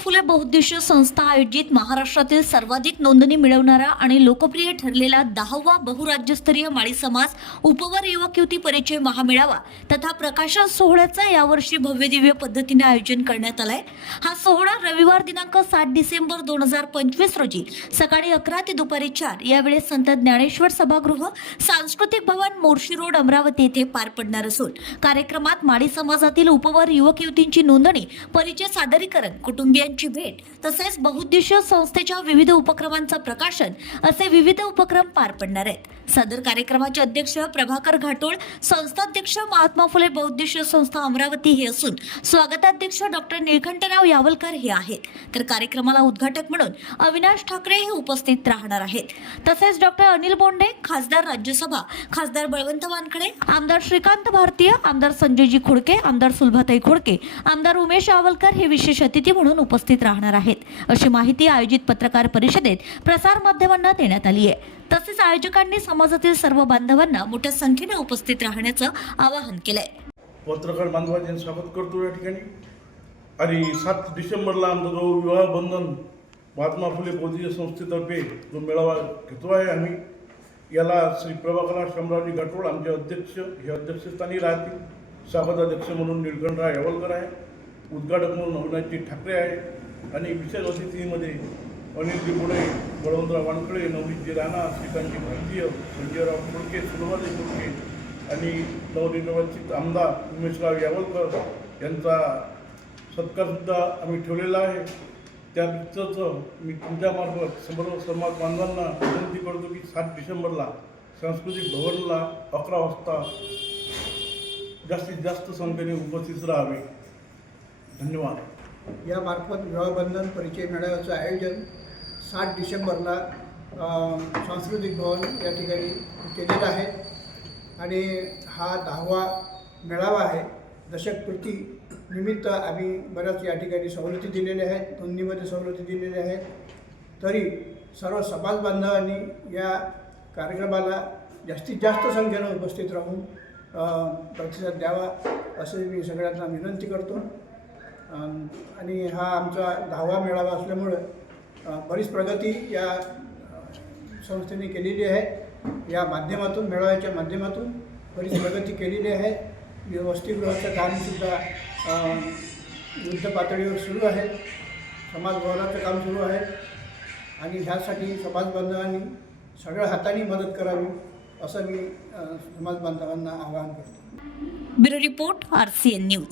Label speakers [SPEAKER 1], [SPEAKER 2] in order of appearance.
[SPEAKER 1] फुले बहुउद्देशीय संस्था आयोजित महाराष्ट्रातील सर्वाधिक नोंदणी मिळवणारा आणि लोकप्रिय ठरलेला दहावा बहुराज्यस्तरीय माळी समाज उपवर युवक युवती परिचय महामेळावा तथा प्रकाशन सोहळ्याचं यावर्षी भव्यदिव्य पद्धतीने आयोजन करण्यात आलंय. हा सोहळा रविवार दिनांक सात डिसेंबर दोन हजार पंचवीस रोजी सकाळी अकरा ते दुपारी चार यावेळेस संत ज्ञानेश्वर सभागृह सांस्कृतिक भवन मोर्शी रोड अमरावती येथे पार पडणार असून कार्यक्रमात माळी समाजातील उपवर युवक युवतींची नोंदणी परिचय सादरीकरण कुटुंबियांची भेट तसेच बहुउद्देशीय संस्थेच्या विविध उपक्रमांचं प्रकाशन असे विविध उपक्रम पार पडणार आहेत. सदर कार्यक्रमाचे अध्यक्ष प्रभाकर घाटोळ संस्थाध्यक्ष महात्मा फुले बहुउद्देशीय संस्था अमरावती हे असून स्वागताध्यक्ष डॉक्टर निळकंठराव यावलकर हे आहेत. तर कार्यक्रमाला उद्घाटक म्हणून अविनाश ठाकरे हे उपस्थित राहणार आहेत. तसेच डॉक्टर अनिल बोंडे खासदार राज्यसभा खासदार बळवंत वानखडे आमदार श्रीकांत भारतीय आमदार संजयजी खोडके आमदार सुलभाताई खोडके आमदार उमेश आवलकर हे विशेष अतिथी म्हणून उपस्थित उपस्थित राहणार आहेत. अशी माहिती आयोजित पत्रकार परिषदेत प्रसार माध्यमांना देण्यात आली आहे. तसेच आयोजकांनी समाजातील सर्व बांधवांना मोठ्या संख्येने उपस्थित राहण्याचं आवाहन केलंय.
[SPEAKER 2] पत्रकार बांधवांचे स्वागत करतो या ठिकाणी. आणि सात डिसेंबरला आमचा जो विवाह बंधन महात्मा फुले बौद्धिक संस्थेतर्फे जो मेळावा घेतो आहे आम्ही याला श्री प्रभाकर शामरावजी गटोळ आमचे अध्यक्ष हे अध्यक्षस्थानी राहतील. स्वागताध्यक्ष म्हणून निळकंठराव हेवलकर आहे. उद्घाटक म्हणून अविनाशजी ठाकरे आहे आणि विशेष अतिथीमध्ये अनिलजी पुणे बळवंतराव वानकळे नवनीतजी राणा श्रीकांतजी भारतीय संजयराव फुडके सुलभाजी फुडके आणि नवनिर्वाचित आमदार उमेशराव यावलकर यांचा सत्कारसुद्धा आम्ही ठेवलेला आहे. त्याच मी तुमच्यामार्फत समोर समाज बांधवांना विनंती करतो की सात डिसेंबरला सांस्कृतिक भवनला अकरा वाजता जास्तीत जास्त संख्येने उपस्थित राहावे. धन्यवाद.
[SPEAKER 3] यामार्फत विवाहबंधन परिचय मेळाव्याचं आयोजन सात डिसेंबरला सांस्कृतिक भवन या ठिकाणी केलेलं आहे. आणि हा दहावा मेळावा आहे. दशकपूर्ती निमित्त आम्ही बऱ्याच या ठिकाणी सवलती दिलेल्या आहेत. नोंदणीमध्ये सवलती दिलेल्या आहेत. तरी सर्व समाज बांधवांनी या कार्यक्रमाला जास्तीत जास्त संख्येनं उपस्थित राहून प्रतिसाद द्यावा असे मी सगळ्यांना विनंती करतो. आणि हा आमचा दहावा मेळावा असल्यामुळं बरीच प्रगती या संस्थेने केलेली आहे. या माध्यमातून मेळाव्याच्या माध्यमातून बरीच प्रगती केलेली आहे. वसतिगृहाचं कामसुद्धा युद्ध पातळीवर सुरू आहे. समाजभवनाचं काम सुरू आहे. आणि ह्यासाठी समाजबांधवांनी सगळ्या हाताने मदत करावी असं मी समाजबांधवांना आवाहन करतो.
[SPEAKER 1] Bureau report R C N news.